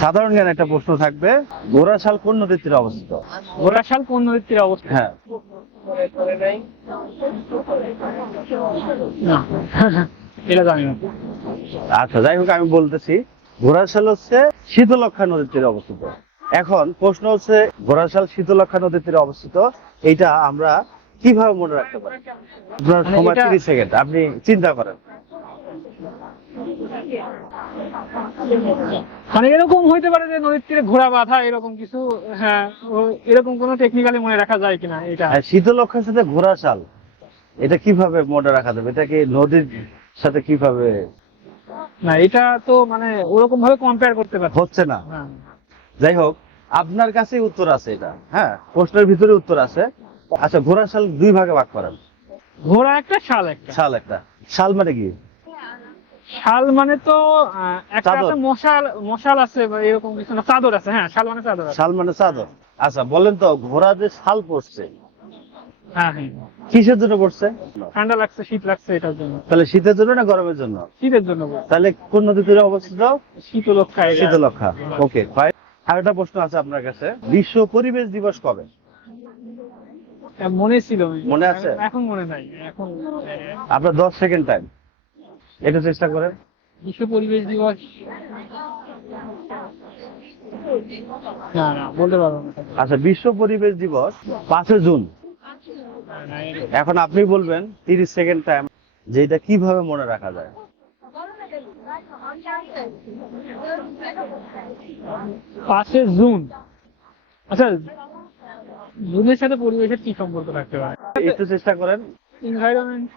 সাধারণ জ্ঞান একটা প্রশ্ন থাকবে, ঘোড়াশাল কোন নদীর তীরে অবস্থিত? ঘোড়াশাল কোন নদীর তীরে অবস্থিত? হ্যাঁ, না এটা জানি না। আচ্ছা যাই হোক, আমি বলতেছি ঘোড়াশাল হচ্ছে শীতলক্ষ্যা নদীর তীরে অবস্থিত। এখন প্রশ্ন হচ্ছে ঘোড়াশাল শীতলক্ষ্যা নদীর তীরে অবস্থিত, এইটা আমরা কিভাবে মনে রাখতে পারি? আপনার মানে সময় এটা- 30 সেকেন্ড, আপনি চিন্তা করেন। মানে এরকম হইতে পারে যে নদীর তীরে ঘোড়া বাঁধা এরকম কিছু। হ্যাঁ, এরকম কোনো টেকনিক্যালি মনে রাখা যায় কিনা এটা। আর শীতলক্ষ্যার সাথে ঘোড়াশাল এটা কিভাবে মনে রাখা যাবে? এটা কি নদীর সাথে কিভাবে না এটা তো মানে ওরকম ভাবে কম্পেয়ার করতে পারছি হচ্ছে না? না। যাই হোক, আপনার কাছেই উত্তর আছে এটা। হ্যাঁ, প্রশ্নের ভিতরে উত্তর আছে। আচ্ছা, ঘোড়াশাল দুই ভাগে ভাগ করেন। ঘোড়া একটা, শাল একটা। শাল একটা। শাল মানে কি? শাল মানে তো একটা চাদর। আছে, মশাল মশাল আছে বা এরকম কিছু না, চাদর আছে। হ্যাঁ, শাল মানে চাদর আছে। শাল মানে চাদর। আচ্ছা বলেন তো, ঘোড়া যে শাল পরছে হ্যাঁ হ্যাঁ, কিসের জন্য পরছে? ঠান্ডা লাগছে, শীত লাগছে, এটার জন্য। তাহলে শীতের জন্য না গরমের জন্য? শীতের জন্য বলছি। তাহলে কোন নদী তীরে অবস্থিত? শীতলক্ষ্যা এটা। শীতলক্ষ্যা। Okay fine. আরেকটা প্রশ্ন আছে আপনার কাছে, বিশ্ব পরিবেশ দিবস কবে? মনে ছিল, মনে আছে? এখন মনে নাই এখন। আপনার 10 সেকেন্ড টাইম, এটা চেষ্টা করেন। বিশ্ব পরিবেশ দিবস, না না বলতে পারবো না। আচ্ছা, বিশ্ব পরিবেশ দিবস 5 জুন। না, এখন আপনি বলবেন 30 সেকেন্ড টাইম, যে এটা কিভাবে মনে রাখা যায়? 5 জুন। আচ্ছা, জুনের সাথে পরিবেশের কি সম্পর্ক থাকতে পারে? একটু চেষ্টা করেন। এনভায়রনমেন্ট,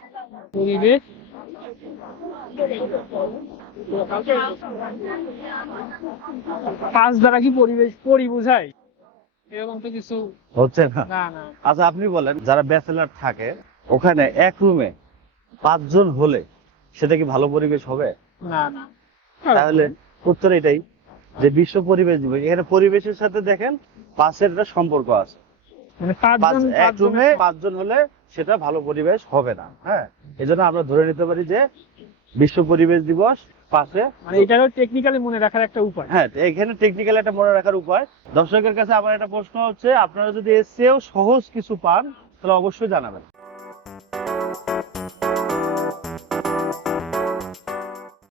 পরিবেশ। 5 দ্বারা কি পরিবেশ পরি বোঝায়? এরকম তো কিছু। হচ্ছে না? না না, আচ্ছা আপনি বলেন, যারা ব্যাচেলার থাকে ওখানে এক রুমে 5 জন হলে সেটা কি ভালো পরিবেশ হবে? না না। তাহলে উত্তর এটাই, যে বিশ্ব পরিবেশ দিবস, এখানে পরিবেশের সাথে দেখেন 5-এর একটা সম্পর্ক আছে। মানে এক রুমে 5 জন হলে সেটা ভালো পরিবেশ হবে না। হ্যাঁ, এজন্য আমরা ধরে নিতে পারি যে বিশ্ব পরিবেশ দিবস 5-এ। মানে এটারও টেকনিক্যালি মনে রাখার একটা উপায়। হ্যাঁ, এখানে টেকনিক্যাল একটা মনে রাখার উপায়। দর্শকের কাছে আমার একটা প্রশ্ন হচ্ছে, আপনারা যদি এর চেয়েও সহজ কিছু পান তাহলে অবশ্যই জানাবেন।